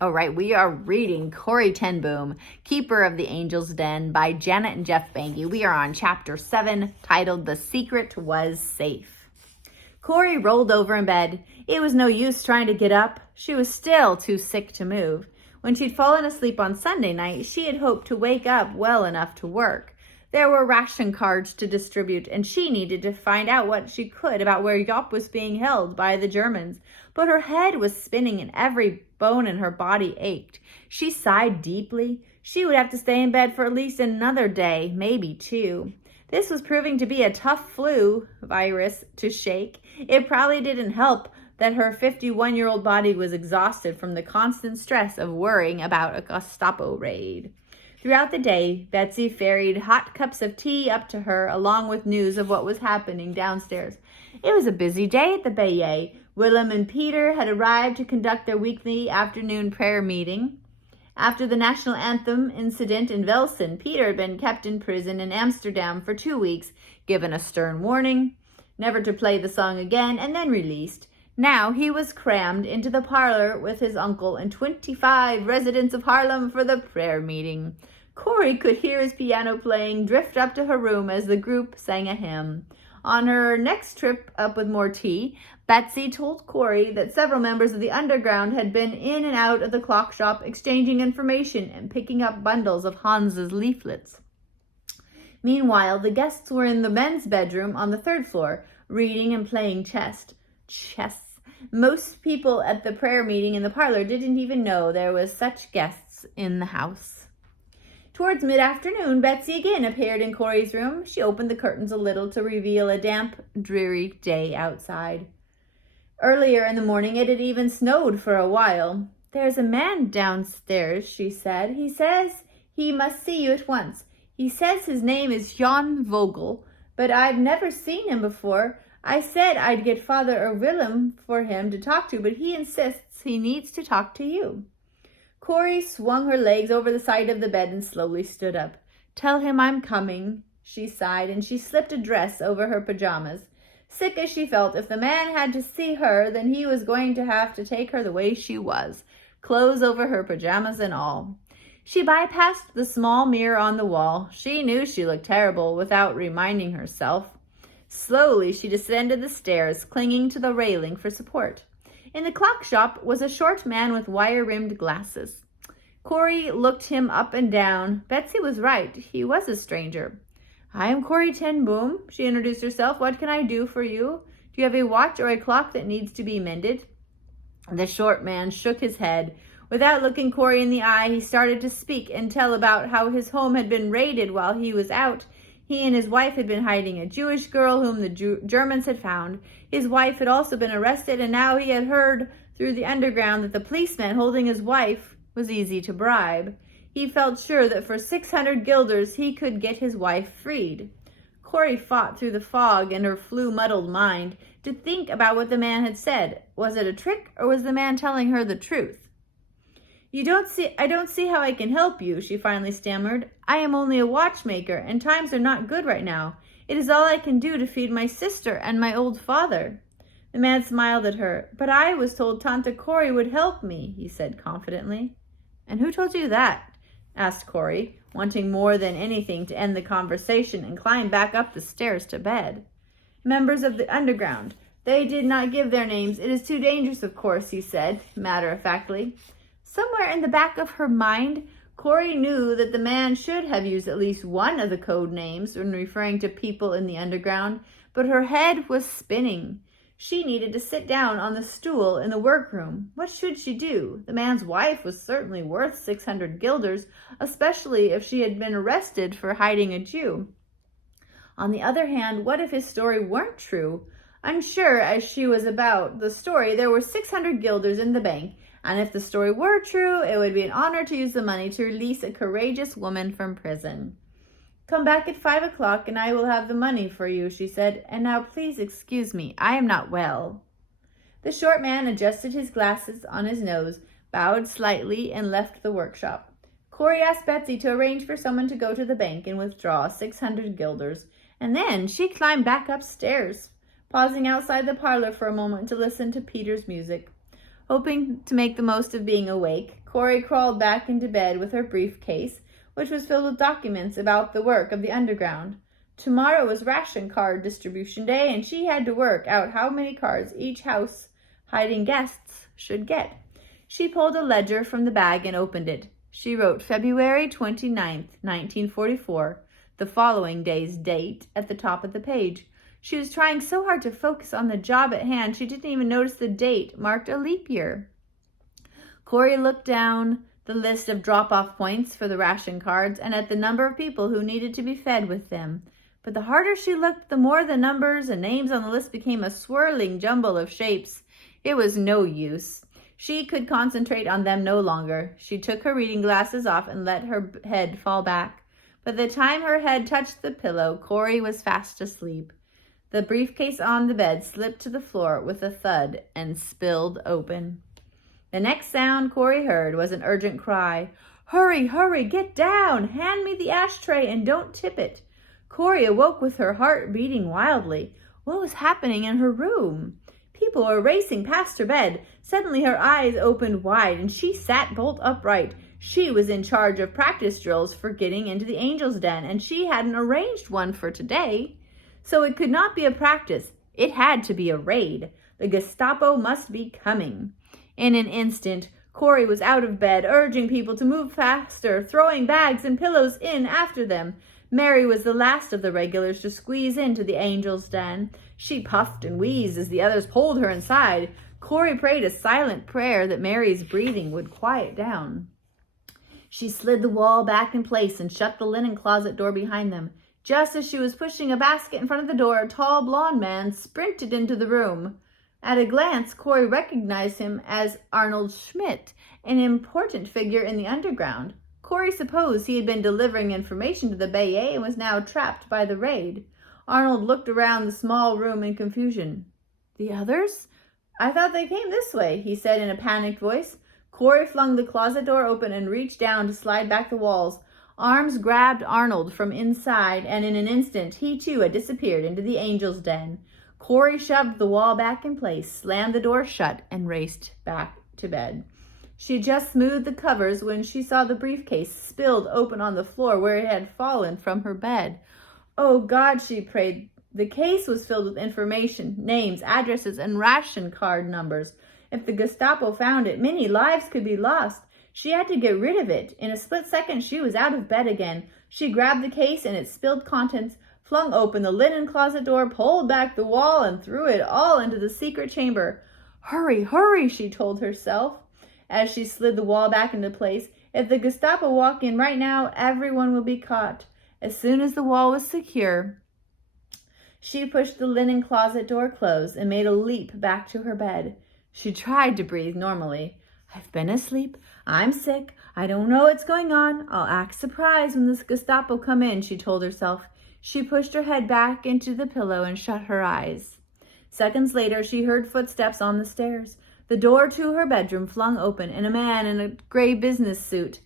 All right, we are reading Corrie ten Boom, Keeper of the Angel's Den by Janet and Jeff Bangy. We are on chapter 7, titled The Secret Was Safe. Corrie rolled over in bed. It was no use trying to get up. She was still too sick to move. When she'd fallen asleep on Sunday night, she had hoped to wake up well enough to work. There were ration cards to distribute, and she needed to find out what she could about where Yop was being held by the Germans. But her head was spinning and every bone in her body ached. She sighed deeply. She would have to stay in bed for at least another day, maybe 2. This was proving to be a tough flu virus to shake. It probably didn't help that her 51-year-old body was exhausted from the constant stress of worrying about a Gestapo raid. Throughout the day, Betsy ferried hot cups of tea up to her, along with news of what was happening downstairs. It was a busy day at the Bayet. Willem and Peter had arrived to conduct their weekly afternoon prayer meeting. After the national anthem incident in Velsen, Peter had been kept in prison in Amsterdam for 2 weeks, given a stern warning, never to play the song again, and then released. Now he was crammed into the parlor with his uncle and 25 residents of Haarlem for the prayer meeting. Corrie could hear his piano playing drift up to her room as the group sang a hymn. On her next trip up with more tea, Betsy told Corrie that several members of the underground had been in and out of the clock shop exchanging information and picking up bundles of Hans's leaflets. Meanwhile, the guests were in the men's bedroom on the 3rd floor, reading and playing chess. Most people at the prayer meeting in the parlor didn't even know there was such guests in the house. Towards mid-afternoon, Betsy again appeared in Corrie's room. She opened the curtains a little to reveal a damp, dreary day outside. Earlier in the morning, it had even snowed for a while. "There's a man downstairs," she said. "He says he must see you at once. He says his name is Jan Vogel, but I've never seen him before. I said I'd get Father or Willem for him to talk to, but he insists he needs to talk to you." Corrie swung her legs over the side of the bed and slowly stood up. "Tell him I'm coming," she sighed, and she slipped a dress over her pajamas. Sick as she felt, if the man had to see her, then he was going to have to take her the way she was, clothes over her pajamas and all. She bypassed the small mirror on the wall. She knew she looked terrible without reminding herself. Slowly, she descended the stairs, clinging to the railing for support. In the clock shop was a short man with wire-rimmed glasses. Corrie looked him up and down. Betsy was right. He was a stranger. "I am Corrie ten Boom," she introduced herself. "What can I do for you? Do you have a watch or a clock that needs to be mended?" The short man shook his head. Without looking Corrie in the eye, he started to speak and tell about how his home had been raided while he was out. He and his wife had been hiding a Jewish girl whom the Germans had found. His wife had also been arrested, and now he had heard through the underground that the policeman holding his wife was easy to bribe. He felt sure that for 600 guilders he could get his wife freed. Corrie fought through the fog in her flu-muddled mind to think about what the man had said. Was it a trick, or was the man telling her the truth? I don't see how I can help you," she finally stammered. "I am only a watchmaker, and times are not good right now. It is all I can do to feed my sister and my old father." The man smiled at her. "But I was told Tante Corrie would help me," he said confidently. "And who told you that?" asked Corrie, wanting more than anything to end the conversation and climb back up the stairs to bed. "Members of the underground. They did not give their names. It is too dangerous, of course," he said, matter-of-factly. Somewhere in the back of her mind, Corrie knew that the man should have used at least one of the code names when referring to people in the underground, but her head was spinning. She needed to sit down on the stool in the workroom. What should she do? The man's wife was certainly worth 600 guilders, especially if she had been arrested for hiding a Jew. On the other hand, what if his story weren't true? Unsure as she was about the story, there were 600 guilders in the bank, and if the story were true, it would be an honor to use the money to release a courageous woman from prison. "Come back at 5 o'clock and I will have the money for you," she said. "And now please excuse me, I am not well." The short man adjusted his glasses on his nose, bowed slightly, and left the workshop. Corrie asked Betsy to arrange for someone to go to the bank and withdraw 600 guilders, and then she climbed back upstairs, pausing outside the parlor for a moment to listen to Peter's music. Hoping to make the most of being awake, Corey crawled back into bed with her briefcase, which was filled with documents about the work of the underground. Tomorrow was ration card distribution day, and she had to work out how many cards each house hiding guests should get. She pulled a ledger from the bag and opened it. She wrote February 29th, 1944, the following day's date, at the top of the page. She was trying so hard to focus on the job at hand, she didn't even notice the date marked a leap year. Corey looked down the list of drop-off points for the ration cards and at the number of people who needed to be fed with them. But the harder she looked, the more the numbers and names on the list became a swirling jumble of shapes. It was no use. She could concentrate on them no longer. She took her reading glasses off and let her head fall back. By the time her head touched the pillow, Corey was fast asleep. The briefcase on the bed slipped to the floor with a thud and spilled open. The next sound Corey heard was an urgent cry. "Hurry, hurry, get down! Hand me the ashtray and don't tip it!" Corey awoke with her heart beating wildly. What was happening in her room? People were racing past her bed. Suddenly her eyes opened wide and she sat bolt upright. She was in charge of practice drills for getting into the Angel's Den, and she hadn't arranged one for today. So it could not be a practice. It had to be a raid. The Gestapo must be coming. In an instant, Corey was out of bed, urging people to move faster, throwing bags and pillows in after them. Mary was the last of the regulars to squeeze into the Angel's Den. She puffed and wheezed as the others pulled her inside. Corey prayed a silent prayer that Mary's breathing would quiet down. She slid the wall back in place and shut the linen closet door behind them. Just as she was pushing a basket in front of the door, a tall blond man sprinted into the room. At a glance, Corey recognized him as Arnold Schmidt, an important figure in the underground. Corey supposed he had been delivering information to the Bayet and was now trapped by the raid. Arnold looked around the small room in confusion. "The others? I thought they came this way," he said in a panicked voice. Corey flung the closet door open and reached down to slide back the walls. Arms grabbed Arnold from inside, and in an instant, he too had disappeared into the Angel's Den. Corey shoved the wall back in place, slammed the door shut, and raced back to bed. She just smoothed the covers when she saw the briefcase spilled open on the floor where it had fallen from her bed. "Oh God," she prayed. The case was filled with information, names, addresses, and ration card numbers. If the Gestapo found it, many lives could be lost. She had to get rid of it. In a split second, she was out of bed again. She grabbed the case and its spilled contents, flung open the linen closet door, pulled back the wall, and threw it all into the secret chamber. "Hurry, hurry," she told herself as she slid the wall back into place. "If the Gestapo walk in right now, everyone will be caught." As soon as the wall was secure, she pushed the linen closet door closed and made a leap back to her bed. She tried to breathe normally. "I've been asleep. I'm sick. I don't know what's going on. I'll act surprised when the Gestapo come in," she told herself. She pushed her head back into the pillow and shut her eyes. Seconds later, she heard footsteps on the stairs. The door to her bedroom flung open, and a man in a gray business suit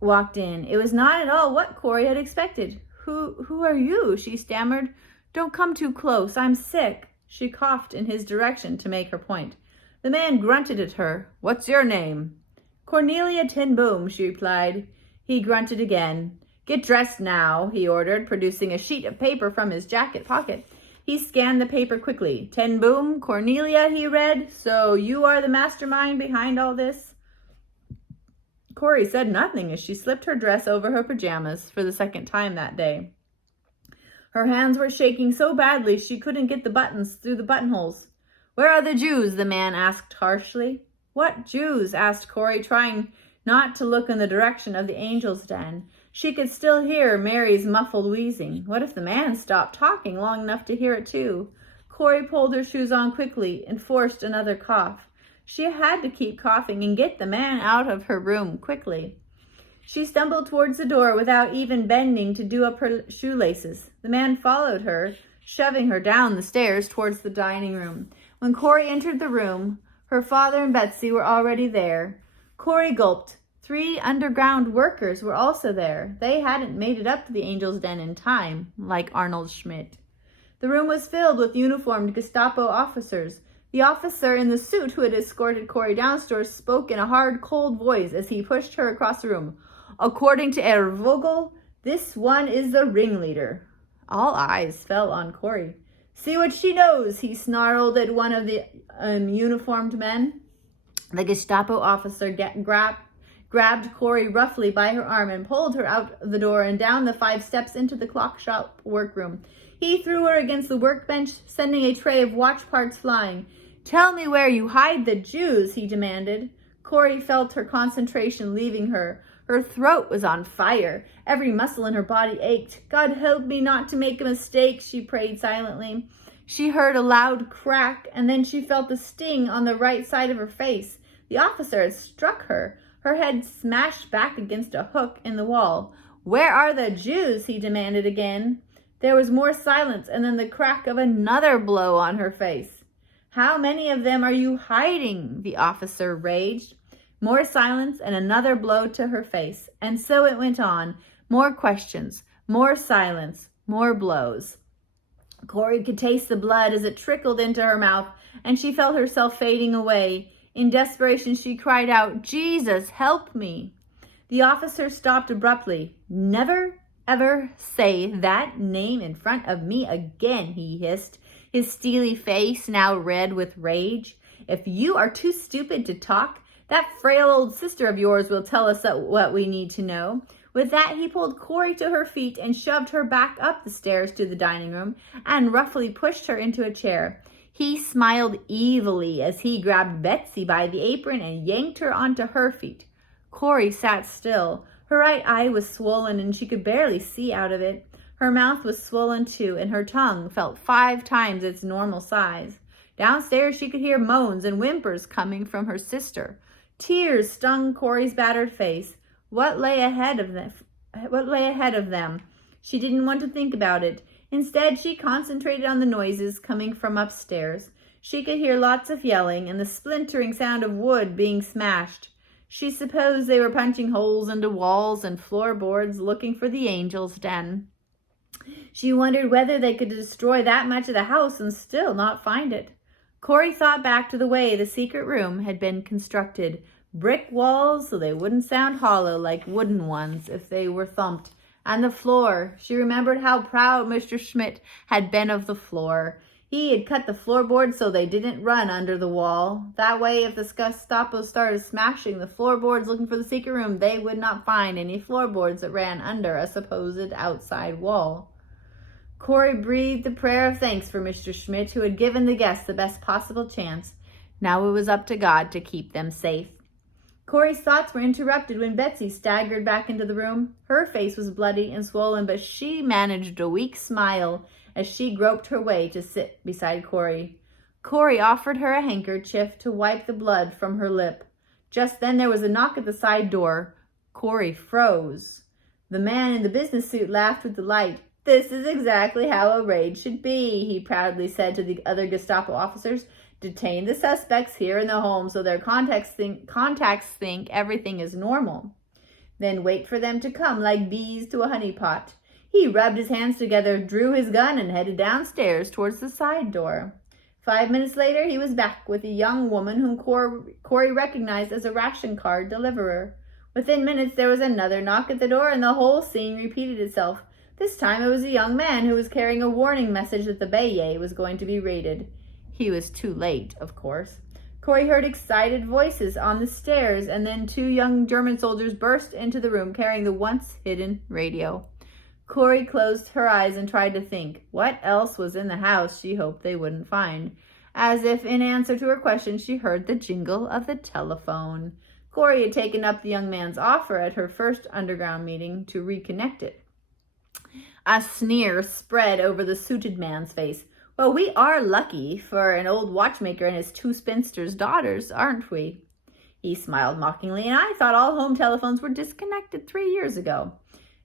walked in. It was not at all what Corey had expected. Who are you?" she stammered. "Don't come too close. I'm sick." She coughed in his direction to make her point. The man grunted at her. "What's your name?" "Cornelia ten Boom," she replied. He grunted again. "Get dressed now," he ordered, producing a sheet of paper from his jacket pocket. He scanned the paper quickly. "Ten Boom, Cornelia," he read. "So you are the mastermind behind all this?" Corey said nothing as she slipped her dress over her pajamas for the second time that day. Her hands were shaking so badly she couldn't get the buttons through the buttonholes. "Where are the Jews?" the man asked harshly. "What Jews?" asked Corey, trying not to look in the direction of the Angel's Den. She could still hear Mary's muffled wheezing. What if the man stopped talking long enough to hear it too? Corey pulled her shoes on quickly and forced another cough. She had to keep coughing and get the man out of her room quickly. She stumbled towards the door without even bending to do up her shoelaces. The man followed her, shoving her down the stairs towards the dining room. When Corey entered the room, her father and Betsy were already there. Corey gulped. 3 underground workers were also there. They hadn't made it up to the Angel's Den in time, like Arnold Schmidt. The room was filled with uniformed Gestapo officers. The officer in the suit who had escorted Corey downstairs spoke in a hard, cold voice as he pushed her across the room. According to Herr Vogel, this one is the ringleader. All eyes fell on Corey. See what she knows, he snarled at one of the uniformed men. The Gestapo officer grabbed Corey roughly by her arm and pulled her out the door and down the 5 steps into the clock shop workroom. He threw her against the workbench, sending a tray of watch parts flying. Tell me where you hide the Jews, he demanded. Corey felt her concentration leaving her. Her throat was on fire. Every muscle in her body ached. God help me not to make a mistake, she prayed silently. She heard a loud crack, and then she felt the sting on the right side of her face. The officer had struck her. Her head smashed back against a hook in the wall. Where are the Jews? He demanded again. There was more silence, and then the crack of another blow on her face. How many of them are you hiding? The officer raged. More silence and another blow to her face. And so it went on. More questions, more silence, more blows. Corey could taste the blood as it trickled into her mouth, and she felt herself fading away. In desperation, she cried out, Jesus, help me. The officer stopped abruptly. Never, ever say that name in front of me again, he hissed, his steely face now red with rage. If you are too stupid to talk, that frail old sister of yours will tell us what we need to know. With that, he pulled Corey to her feet and shoved her back up the stairs to the dining room and roughly pushed her into a chair. He smiled evilly as he grabbed Betsy by the apron and yanked her onto her feet. Corey sat still. Her right eye was swollen and she could barely see out of it. Her mouth was swollen too, and her tongue felt 5 times its normal size. Downstairs, she could hear moans and whimpers coming from her sister. Tears stung Corey's battered face. What lay ahead of them? She didn't want to think about it. Instead, she concentrated on the noises coming from upstairs. She could hear lots of yelling and the splintering sound of wood being smashed. She supposed they were punching holes into walls and floorboards looking for the angel's den. She wondered whether they could destroy that much of the house and still not find it. Corey thought back to the way the secret room had been constructed. Brick walls so they wouldn't sound hollow like wooden ones if they were thumped. And the floor. She remembered how proud Mr. Schmidt had been of the floor. He had cut the floorboards so they didn't run under the wall. That way, if the Gestapo started smashing the floorboards looking for the secret room, they would not find any floorboards that ran under a supposed outside wall. Corey breathed a prayer of thanks for Mr. Schmidt, who had given the guests the best possible chance. Now it was up to God to keep them safe. Corey's thoughts were interrupted when Betsy staggered back into the room. Her face was bloody and swollen, but she managed a weak smile as she groped her way to sit beside Corey. Corey offered her a handkerchief to wipe the blood from her lip. Just then there was a knock at the side door. Corey froze. The man in the business suit laughed with delight. This is exactly how a raid should be, he proudly said to the other Gestapo officers. Detain the suspects here in the home so their contacts think everything is normal. Then wait for them to come like bees to a honeypot. He rubbed his hands together, drew his gun, and headed downstairs towards the side door. 5 minutes later, he was back with a young woman whom Corey recognized as a ration card deliverer. Within minutes, there was another knock at the door, and the whole scene repeated itself. This time, it was a young man who was carrying a warning message that the Bayet was going to be raided. He was too late, of course. Corey heard excited voices on the stairs, and then 2 young German soldiers burst into the room carrying the once-hidden radio. Corey closed her eyes and tried to think. What else was in the house she hoped they wouldn't find? As if in answer to her question, she heard the jingle of the telephone. Corey had taken up the young man's offer at her first underground meeting to reconnect it. A sneer spread over the suited man's face. Well, we are lucky for an old watchmaker and his 2 spinsters' daughters, aren't we? He smiled mockingly, and I thought all home telephones were disconnected 3 years ago.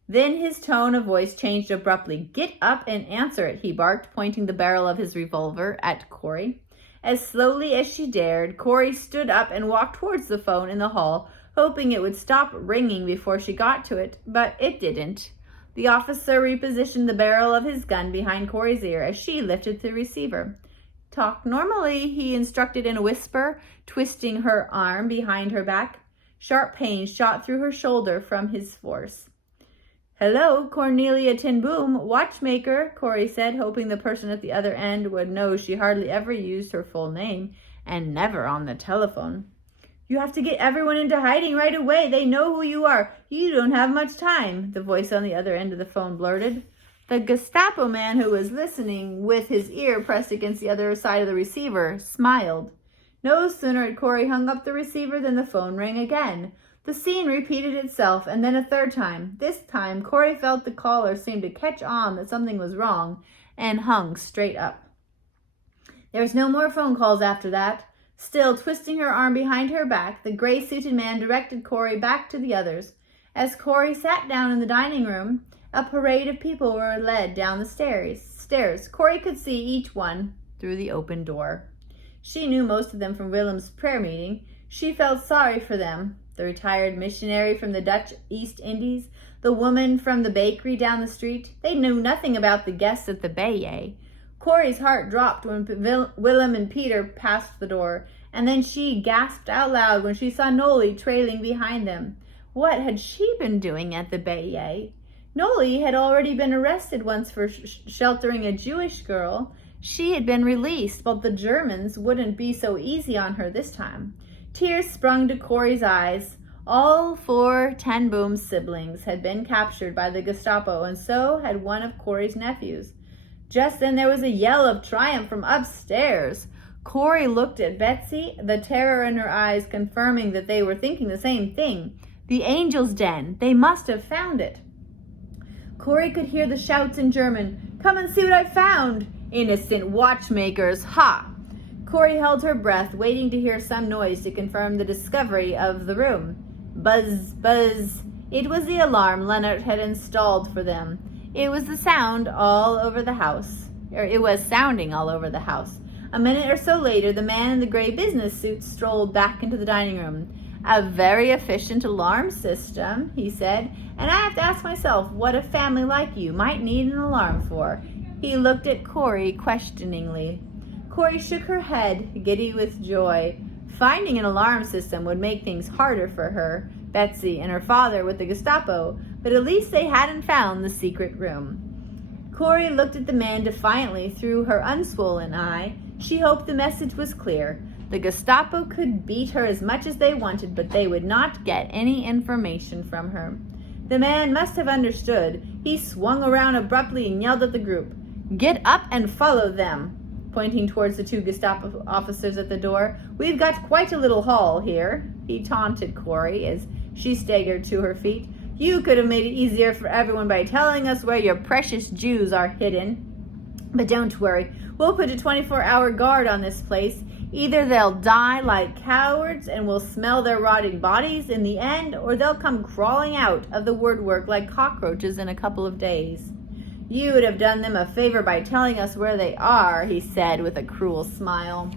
Then his tone of voice changed abruptly. Get up and answer it, he barked, pointing the barrel of his revolver at Corey. As slowly as she dared, Corey stood up and walked towards the phone in the hall, hoping it would stop ringing before she got to it, but it didn't. The officer repositioned the barrel of his gun behind Corey's ear as she lifted the receiver. Talk normally, he instructed in a whisper, twisting her arm behind her back. Sharp pain shot through her shoulder from his force. Hello, Cornelia ten Boom, watchmaker, Corey said, hoping the person at the other end would know she hardly ever used her full name, and never on the telephone. You have to get everyone into hiding right away. They know who you are. You don't have much time, the voice on the other end of the phone blurted. The Gestapo man who was listening with his ear pressed against the other side of the receiver smiled. No sooner had Corey hung up the receiver than the phone rang again. The scene repeated itself, and then a third time. This time, Corey felt the caller seemed to catch on that something was wrong and hung straight up. There was no more phone calls after that. Still twisting her arm behind her back, the gray-suited man directed Corey back to the others. As Corey sat down in the dining room, a parade of people were led down the stairs. Corey could see each one through the open door. She knew most of them from Willem's prayer meeting. She felt sorry for them. The retired missionary from the Dutch East Indies, the woman from the bakery down the street. They knew nothing about the guests at the Bayet. Corey's heart dropped when Willem and Peter passed the door, and then she gasped out loud when she saw Noli trailing behind them. What had she been doing at the Bayet? Noli had already been arrested once for sheltering a Jewish girl. She had been released, but the Germans wouldn't be so easy on her this time. Tears sprung to Corey's eyes. All 4 ten Boom siblings had been captured by the Gestapo, and so had one of Corey's nephews. Just then there was a yell of triumph from upstairs. Corey looked at Betsy, the terror in her eyes confirming that they were thinking the same thing. The Angel's Den. They must have found it. Corey could hear the shouts in German. Come and see what I found! Innocent watchmakers! Ha! Corey held her breath, waiting to hear some noise to confirm the discovery of the room. Buzz, buzz. It was the alarm Leonard had installed for them. It was sounding all over the house. A minute or so later, the man in the gray business suit strolled back into the dining room. A very efficient alarm system, he said, and I have to ask myself what a family like you might need an alarm for. He looked at Corey questioningly. Corey shook her head, giddy with joy. Finding an alarm system would make things harder for her, Betsy, and her father with the Gestapo, but at least they hadn't found the secret room. Corey looked at the man defiantly through her unswollen eye. She hoped the message was clear. The Gestapo could beat her as much as they wanted, but they would not get any information from her. The man must have understood. He swung around abruptly and yelled at the group, "Get up and follow them," pointing towards the 2 Gestapo officers at the door. "We've got quite a little haul here," he taunted Corey as she staggered to her feet. "You could have made it easier for everyone by telling us where your precious Jews are hidden. But don't worry, we'll put a 24-hour guard on this place. Either they'll die like cowards and we'll smell their rotting bodies in the end, or they'll come crawling out of the woodwork like cockroaches in a couple of days." "You would have done them a favor by telling us where they are," he said with a cruel smile.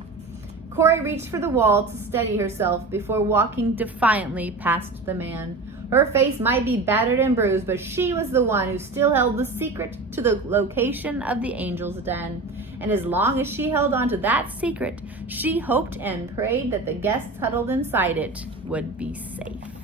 Corey reached for the wall to steady herself before walking defiantly past the man. Her face might be battered and bruised, but she was the one who still held the secret to the location of the Angel's Den. And as long as she held on to that secret, she hoped and prayed that the guests huddled inside it would be safe.